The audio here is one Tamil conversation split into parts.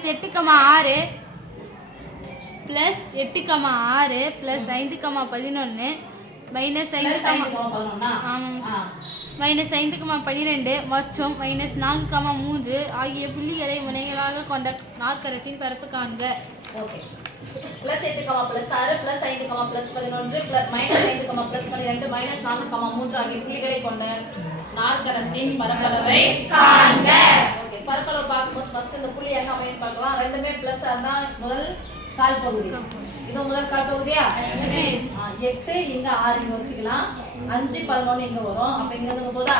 ப்ளஸ் எட்டு கமா ஆறு ப்ளஸ் எட்டு கமா ஆறு ப்ளஸ் ஐந்து கமா பதினொன்று மைனஸ் ஐந்து? ஆமாம். மைனஸ் ஐந்து கமா பன்னிரெண்டு மற்றும் மைனஸ் நான்கு கமா மூன்று ஆகிய புள்ளிகளை முனைகளாக கொண்ட நாற்கரத்தின் பரப்பு காண்க ஓகே பிளஸ் எட்டு கமா பிளஸ் ஆறு பிளஸ் ஐந்து கமா பிளஸ் பதினொன்று பிளஸ் மைனஸ் ஐந்து கமா பிளஸ் பன்னிரெண்டு மைனஸ் நான்கு கமா மூன்று ஆகிய புள்ளிகளை கொண்ட நாற்கரத்தின் பரப்பளவை காண்க பரப்பளவு பார்க்கும்போது ஃபர்ஸ்ட் இந்த புள்ளி எங்க அமையும் பார்க்கலாம். ரெண்டுமே பிளஸ் இருந்தா முதல் கால் பகுதி. இது முதல் கால் பகுதியா? எட்டு இங்க ஆறு இங்க வச்சுக்கலாம். அஞ்சு பதினொன்று இங்க வரும். அப்ப இங்க இருந்து போதா?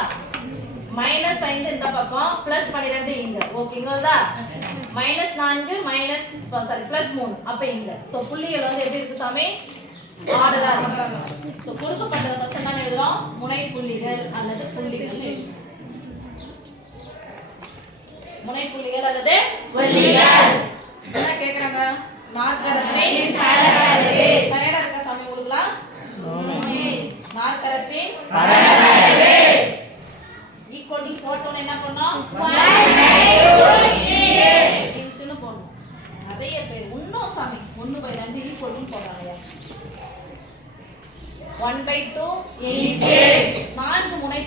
மைனஸ் ஐந்து இந்த பக்கம் பிளஸ் பன்னிரெண்டு இங்க. ஓகே இங்க வருதா? மைனஸ் நான்கு மைனஸ் சாரி பிளஸ் மூணு. அப்ப இங்க. சோ புள்ளிகள் வந்து எப்படி இருக்கு சாமி? ஆர்டரா இருக்கு. சோ கொடுக்கப்பட்ட ஃபர்ஸ்ட் என்ன எழுதுறோம். முனை புள்ளிகள் அல்லது புள்ளிகள். எழுதுறோம். முனை புள்ளிகள் அல்லது என்ன கேக்குறாங்க? நாற்கரத்தின் டயர்டா இருக்க சாமி கொடுக்கலாம் நாற்கரத்தின் ஈக்குவல் டி போட்டோன்னு என்ன பண்ணோம்? போடணும். நிறைய பேர் இன்னும் சாமி ஒன்று பை ரெண்டு ஈக்குவல்னு போடுறாங்க ஒன் பை டூ நான்கு முனை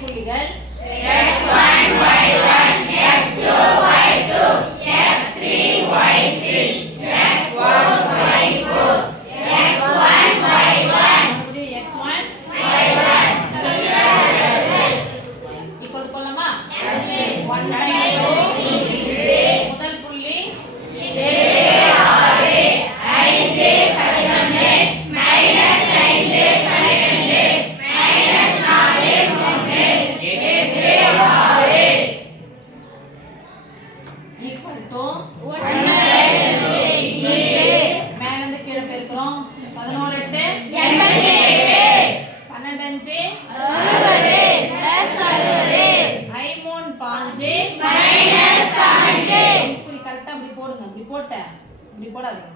இப்படி போடாதீங்க.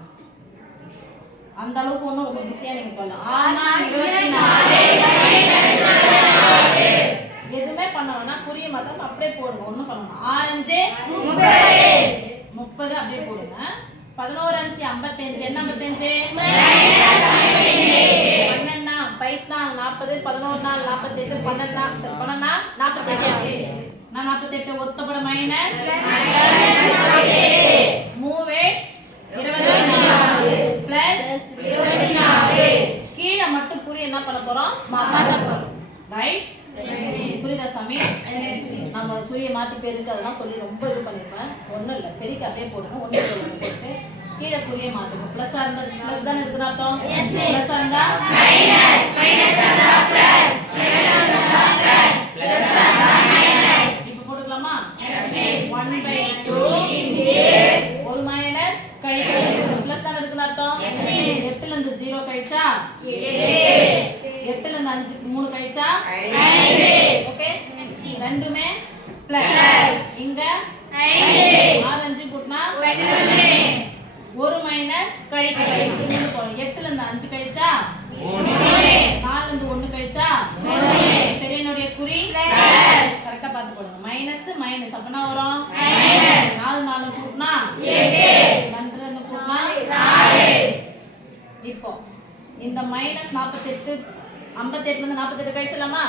அந்த அளவுக்கு ஒன்றும் ரொம்ப பிஸியா நீங்க போடலாம் எதுவுமே பண்ண வேணாம். குறிய மாத்திரம் அப்படியே போடுங்க. ஒண்ணும் பண்ணணும் ஆரஞ்சு முப்பது. அப்படியே போடுங்க. பதினோரு அஞ்சு ஐம்பத்தஞ்சு. என்ன ஐம்பத்தஞ்சு? பன்னெண்டா? பைட்னா நாற்பது. பதினோரு நாள் நாற்பத்தெட்டு. பன்னெண்டா? சரி பன்னெண்டா? நாற்பத்தெட்டு. நான் நாற்பத்தெட்டு. ஒத்தப்பட மைனஸ் மூவே இருபத்தி நாலு பிளஸ் கீழே மட்டும் குறி என்ன பண்ண போறோம் மாத்த போறோம் ரைட் புரியுதா சாமி குறியை மாத்தி பெருக்கு அதெல்லாம் சொல்லி ரொம்ப இது பண்ணிருப்பேன். ஒண்ணும் இல்ல பெருக்கி அப்படியே ஒண்ணு ஒண்ணு போட்டு கீழே குறியை மாத்துங்க. பிளஸ் இருந்தா பிளஸ் தானே இருக்குன்னு அர்த்தம்? பிளஸ் இருந்தா? இப்ப போட்டுக்கலாமா? ஒன் பை டூ ஒரு மைனஸ் கழிக்கிறது பிளஸ் தானே இருக்குன்னு அர்த்தம்? எட்டுல இருந்து ஜீரோ கழிச்சா எட்டுல இருந்து அஞ்சு மூணு கழிச்சா ஓகே ரெண்டுமே பிளஸ் இங்க ஆறு அஞ்சு கூட்டினா ஒரு மைனஸ் போடும் எட்டுல இருந்து அஞ்சு கழிச்சா? நாலுல இருந்து ஒண்ணு கழிச்சா? பெரியனுடைய குறி? கரெக்டா பார்த்து போடுங்க. மைனஸ் மைனஸ் அப்பனா வரும்? நாலு நாலு கூட்டினா ரெண்டு ரெண்டு கூட்டினா இப்போ இந்த மைனஸ் நாற்பத்தெட்டு ஐம்பத்தெட்டுல இருந்து கழிச்சலாமா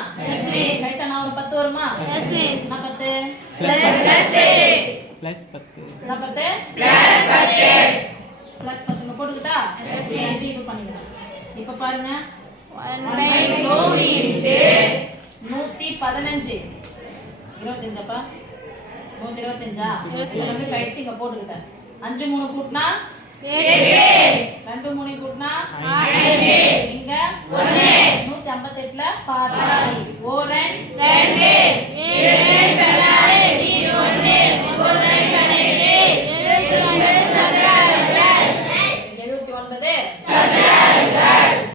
கழிச்சா நான் ஒரு பத்து வருமா? நான் பத்து. ப்ளஸ் பத்து. நான் பத்து. பிளஸ் பத்துங்க போட்டுக்கிட்டா? இது பண்ணிக்கலாம். இப்போ பாருங்க. நூத்தி பதினஞ்சு. இருபத்தஞ்சப்பா? நூத்தி இருபத்தஞ்சா? கழிச்சு இங்க போட்டுக்கிட்டேன் அஞ்சு மூணு கூட்டினா? ரெண்டு மூணு கூட்டினா? இங்க நூத்தி ஐம்பத்தி எட்டுல பாதி ஓரன்